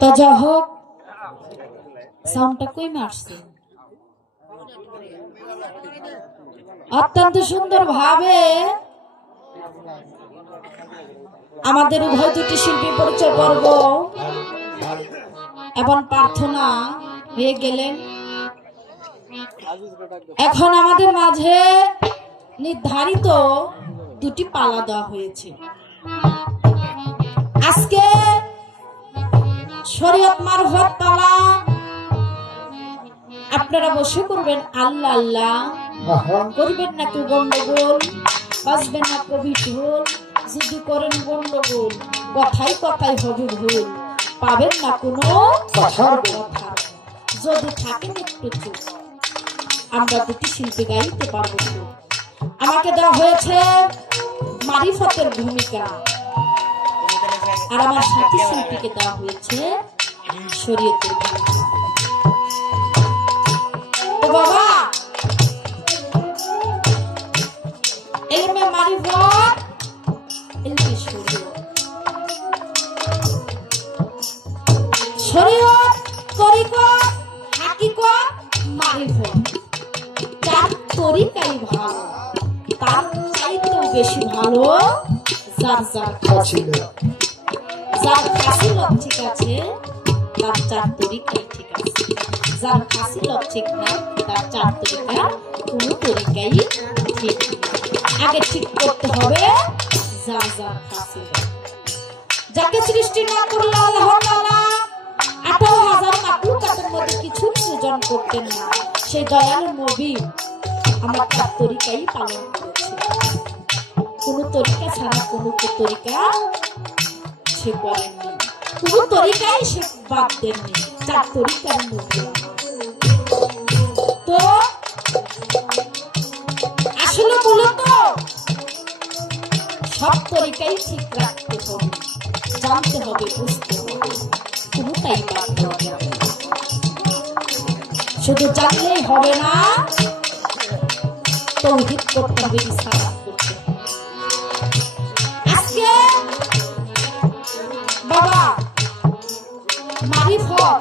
তো যা হোক সাউন্ডটা কই মারছে অত্যন্ত সুন্দর ভাবে আমাদের উভয় দুটি শিল্পী পরিচয় পর্ব এবং প্রার্থনা হয়ে গেলেন। এখন আমাদের মাঝে নির্ধারিত দুটি পালা দেওয়া হয়েছে। আজকে শরীয়ত মারফত পালা আপনারা বসে করবেন আল্লাহ আল্লাহ, করবেন না কেউ গন্ডগোল, বাজবেন না কবি ঢোল। যদি করেন গন্ডগোল কথাই কথাই হবে ভুল, পাবেন না কোনো কথার কথা। যদি থাকেন একটু চুপ, আমরা দুটি শিল্পী গাইতে পারবো। আমাকে দেওয়া হয়েছে মারিফতের ভূমিকা, আর আমার সাথী শিল্পীকে দেওয়া হয়েছে শরীয়তের ভূমিকা। তো বাবা এলমে মারিফত, এলমে শরীয়ত, শরীয়ত তরিকত হাকিকত মারিফত, চার তরিকাই ভালো, তার চাইতেও বেশি ভালো যার যার ফাজিলত। যার ফাজিলত ঠিক আছে তার চার তরিকাই ঠিক আছে, যার ফাজিলত ঠিক না তার চার তরিকা কোনো তরিকাই ঠিক না। আগে ঠিক করতে হবে যার যার ফাজিলত। যাকে সৃষ্টি না করলে আল্লাহ তাআলা 18,000 মাখলুকাতের মধ্যে কিছু সৃজন করতেন না, সেই দয়ালু নবী আমার তার তরিকাই পালন করেছে। কোন তরিকা ছাড়া কোন তরিকা সে করেননি, কোন তরিকাই সে বাদ দেননি, চার তরিকার মধ্যে। তো আসলে মূলত সব তরিকাই ঠিক রাখতে হবে, জানতে হবে, বুঝতে হবে, কোনটাই বাদ দেওয়া যাবে না। শুধু জানলেই হবে না, তৌহিদ করতে হবে, ইসলাম করতে হবে। আজকে বাবা মারিফত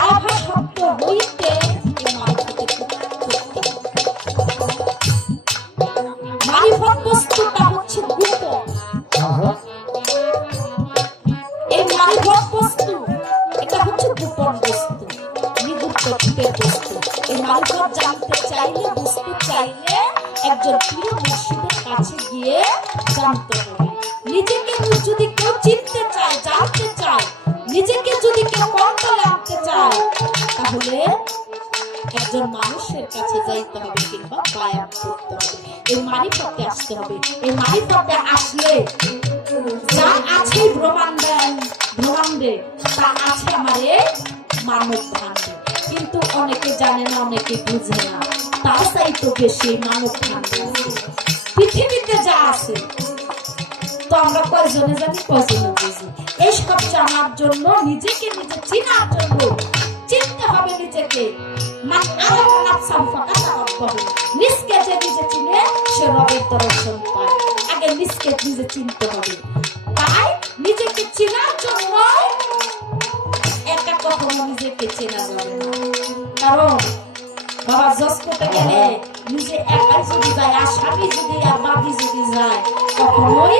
আরাফা শব্দ হইতে মারিফত বস্তুটা হচ্ছে গোপন। এই মারিফত বস্তু এটা হচ্ছে গোপন বস্তু, নিগুপ্ত বস্তু। এই মারিফত জানতে চাইলে, বুঝতে চাইলে একজন প্রিয় মুর্শিদের কাছে গিয়ে জানতে হবে। নিজেকে যদি কেউ চিনতে চায়, জানতে চায়, নিজেকে যদি কেউ কন্ট্রোলে আনতে চায়, তাহলে একজন মানুষের কাছে যাইতে হবে কিংবা বায়াত করতে হবে। এই মারিফতে আসতে হবে। এই মারিফতে আসলে যা আছে ব্রহ্মাণ্ডে তা আছে আমার এই মানব ভাণ্ডে। কিন্তু অনেকে জানে না, অনেকে বুঝে না, তার চাইতে বেশি মানব ভাণ্ডে আছে পৃথিবীতে যা আছে। তো আমরা কয়জনে জানি, কয়জনে বুঝি। এই সব জানার জন্য, নিজেকে নিজে চিনার জন্য চিনতে হবে নিজেকে। নিজকে যে নিজে চিনে সে রবের দর্শন পায়। আগে নিজকে নিজে চিনতে হবে। তাই নিজেকে চিনার জন্য একটা কখনো নিজেকে চেনা যাবে না। কারণ বাবা জজ করতে গেলে নিজে একাই যদি যায়, আর স্বামী যদি আর বাদী যদি যায়, কখনোই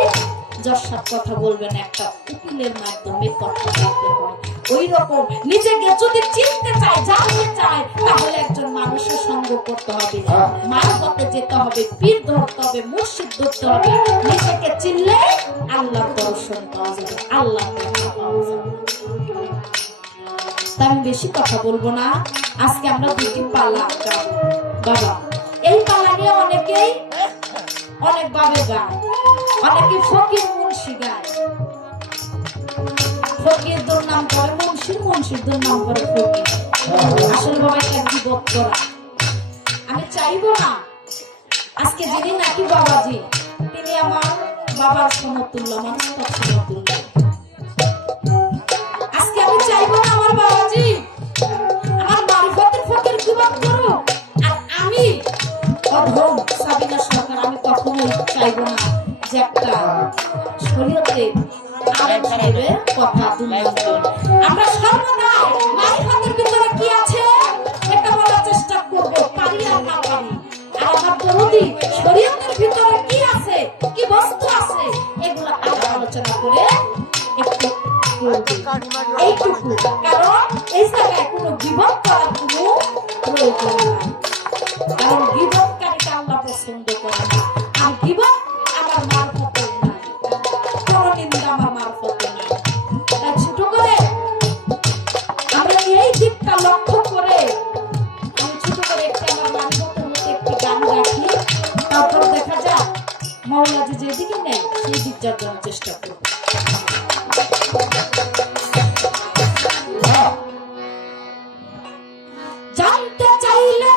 জজ সাহেব কথা বলবেন, একটা উকিলের মাধ্যমে কথা বলতে হয়। ওই রকম নিজেকে যদি চিনতে চায়, জানতে চায়, তাহলে একজন মানুষের সঙ্গ করতে হবে, মারফতে যেতে হবে, পীর ধরতে হবে, মুর্শিদ ধরতে হবে। নিজেকে চিনলে আল্লাহর দর্শন পাওয়া যাবে, আল্লাহ পাওয়া যাবে। তাই আমি বেশি কথা বলবো না। আজকে আমরা দুটি পালা গাবো। বাবা এই পালা নিয়ে অনেকেই অনেক ভাবে গায়, অনেকে ফকির মুন্সি গায়। ফকির নাম করে মুন্সির, মুন্সির নাম করে ফকির। আসলে বাবা এটা বিপদ করা। আমি চাইবো না আজকে যিনি নাকি বাবাজি, তিনি আমার বাবার সমতুল্য, মানুষ সমতুল্য। আজকে আমি চাইবো না আমার বাবাজি আমার মারিফতের ফকির বিপদ করুক, আর আমি অধম সাবিনা সরকার, আমি কখনোই চাইবো না যে একটা শরীয়ত আমার দরদি শরীয়তের ভিতরে কি আছে, কি বস্তু আছে, এগুলো আলোচনা করে একটু এইটুকু। কারণ এই জায়গায় কোনো বিভক্ত করার কোনো প্রয়োজন নাই, কারণ বিভক্তকারীকে আল্লাহ পছন্দ করে না। আর বিভক্ত আমার মারফতে নাই, কোনো নিন্দা আমার মারফতে নাই। তাই ছোট করে আমরা এই দিকটা লক্ষ্য করে আমি ছোট করে একটা আমার মারফতের মধ্যে একটি গান রাখি, তারপর দেখা যাক মাওলাজি যেদিকে নেই সেই দিক যাওয়ার চেষ্টা করব। জানতে চাইলে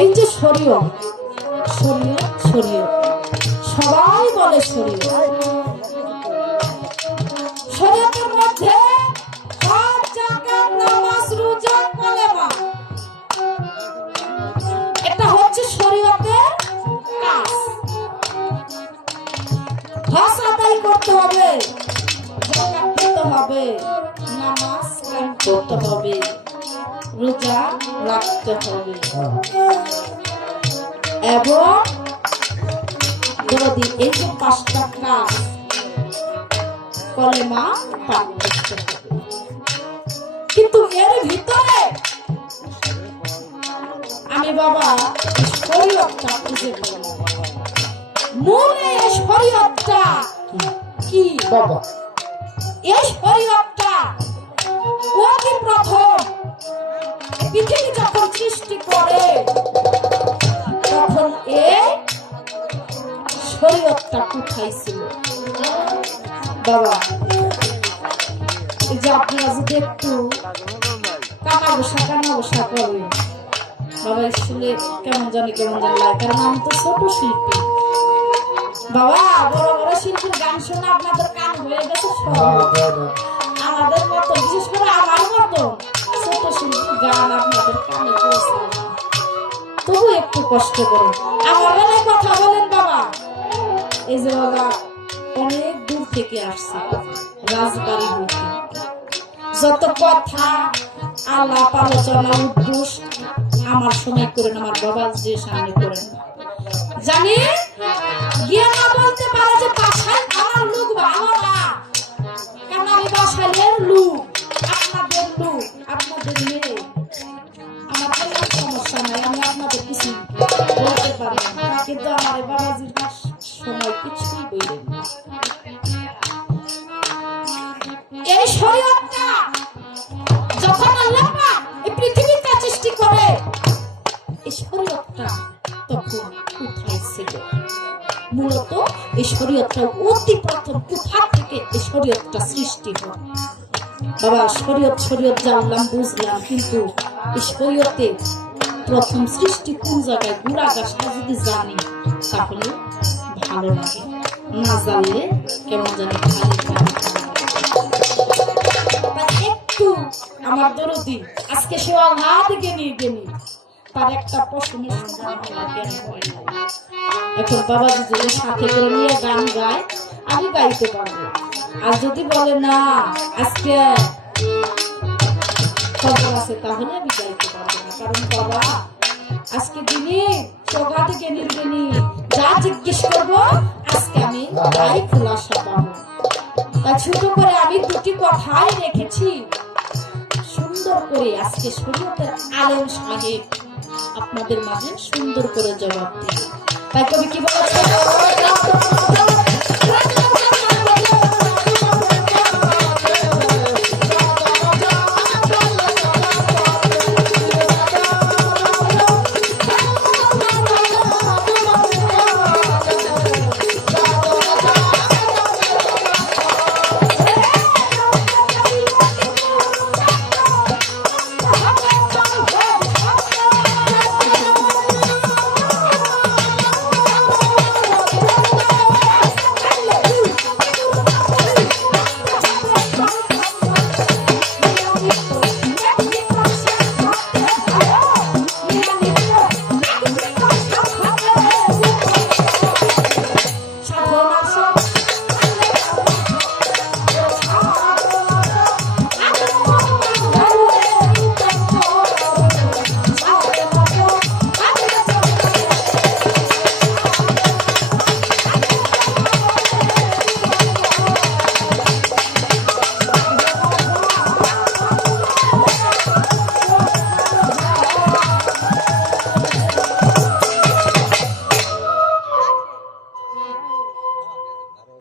এই যে শরীয় শরীয় শরীয় সবাই বলে শরীয়, শরীয়তের মধ্যে হজ যাকাত নামাজ রোজা কলেমা এটা হচ্ছে শরীয়তের কাজ। হজ আদায় করতে হবে, যাকাত দিতে হবে, নামাজ কায়েম করতে হবে, রোজা রাখতে হবে এবং যদি এই যে 5টা কাজ কলেমা পাঠ করতে হবে। কিন্তু এর ভিতরে আমি আমি বাবা শরীয়তটা খুঁজে পেলাম। মূলে শরীয়তটা কি বাবা? এই শরীয়তটা অতি প্রথম পৃথিবী যখন সৃষ্টি করে তখন এই শরীয়তটা কোথায় ছিল বাবা? এই যে আপনারা যদি একটু কানা বসা করবেন বাবা, শুনে কেমন জানি লাগে, কারণ আমি তো ছোট শিল্পী বাবা। বড় বড় শিল্পীর গান শুনে আপনাদের কান হয়ে গেছে। আমাদের মতো, বিশেষ করে আমার মতো ছোট শিল্পীর গান আপনাদের কানে পৌঁছায় না, তবু একটু কষ্ট করুন, আমার বেলায় কথা বলেন বাবা। এই যে বাবা অনেক দূর থেকে আসছে, রাজবাড়ি হইতে। যত কথা আলাপ আলোচনা উদ্ঘোষ আমার সময় করেন, আমার বাবা যে সামনে করেন, জানি গিয়ে না বলতে পারে যে বাসায় আমার লোক ভালো না, কারণ আমি বাসাইয়ের লোক, আপনাদের লোক, আপনাদের মেয়ে। আমার কোনো সমস্যা নাই, আমি আপনাদের কিছু বলতে পারি না, কিন্তু আমার বাবাজির সময় কিছুই বললেন না। এই শরীয়তটা যখন আল্লাহ এই পৃথিবীটা সৃষ্টি করে, এই শরীয়তটা তখন কোথায় ছিল? মূলত এই শরীয়তটা অতি প্রথম কোথা থেকে এই শরীয়তটা সৃষ্টি হয় বাবা? শরীয়ত জানলাম বুঝলাম, কিন্তু এই শরীয়তে প্রথম সৃষ্টি কোন জায়গায়, গুড়া গাছটা যদি জানি তাহলে ভালো লাগে, না জানলে কেমন জানি একটু আমার দরদি আজকে সে হাত গেনি তার একটা প্রশ্নের সমাধান কেন হয় না? এখন বাবা যদি সাথে করে নিয়ে গান গায় আমি গাইতে পারবো, আর যদি বলে না আজকে খবর আছে তাহলে আমি গাইতে পারবো না, কারণ বাবা আজকে দিনে সগাতে গেনি যা জিজ্ঞেস করবো আজকে আমি তাই খোলাসা পাবো। তা ছোট করে আমি দুটি কথাই রেখেছি, সুন্দর করে আজকে শরীয়তের আলেম সাহেব আপনাদের মাঝে সুন্দর করে জবাব দিবে। তাই কবি কি বলেছে?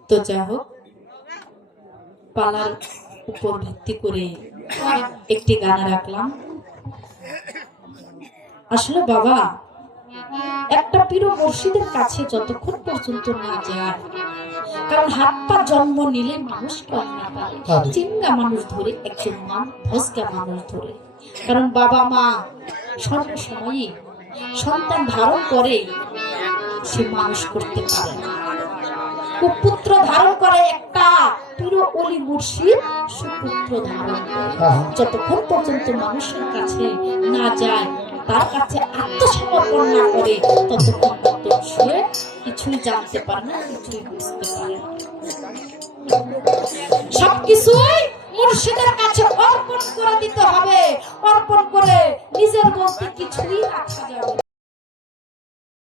তো যাই হোক, পালার উপর ভিত্তি করে একটি গান রাখলাম। আসলে বাবা একটা পীর মুর্শিদের কাছে যতক্ষণ পর্যন্ত না যায়, কারণ হাত পা জন্ম নিলে মানুষ পায় না, চিঙ্গা মানুষ ধরে, একজন মা ভস্কা মানুষ ধরে, কারণ বাবা মা সর্বসময়ই সন্তান ধারণ করে সে মানুষ করতে পারে না। কুপুত্র ধারণ করে একটা পীর ওলি মুর্শিদ সুপুত্র ধারণ করে, যতক্ষণ পর্যন্ত মানুষের কাছে না যায়, তার কাছে আত্মসমর্পণ না করে, ততক্ষণ পর্যন্ত সে কিছুই জানতে পারে না, কিছুই বুঝতে পারে না। সবকিছুই মুর্শিদের কাছে অর্পণ করে দিতে হবে, অর্পণ করে নিজের বলতে কিছুই রাখা যাবে